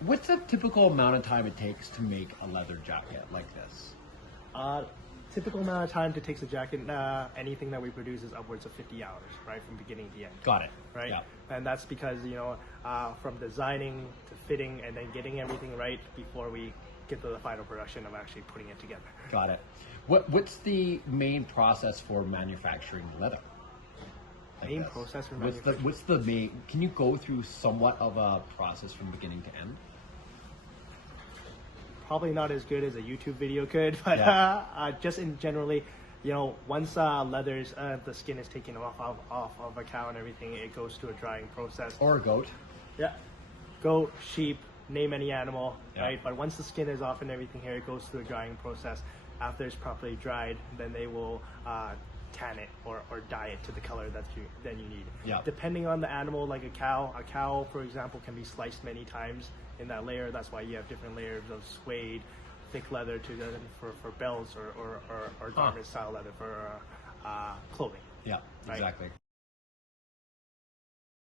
What's the typical amount of time it takes to make a leather jacket like this? Typical amount of time to take a jacket, anything that we produce is upwards of 50 hours, right, from beginning to end. Got it. Right? Yeah. And that's because, from designing to fitting and then getting everything right before we get to the final production of actually putting it together. Got it. What's the main process for manufacturing leather? Main process for manufacturing? What's the main, can you go through somewhat of a process from beginning to end? Probably not as good as a YouTube video could, but just in generally, once leathers, the skin is taken off of a cow and everything, it goes to a drying process. Or a goat. Yeah, goat, sheep, name any animal, right? But once the skin is off and everything here, it goes through a drying process. After it's properly dried, then they will tan it or dye it to the color that you need. Yeah. Depending on the animal, like a cow, for example, can be sliced many times in that layer. That's why you have different layers of suede, thick leather for belts or garment style leather for clothing. Yeah, right? exactly.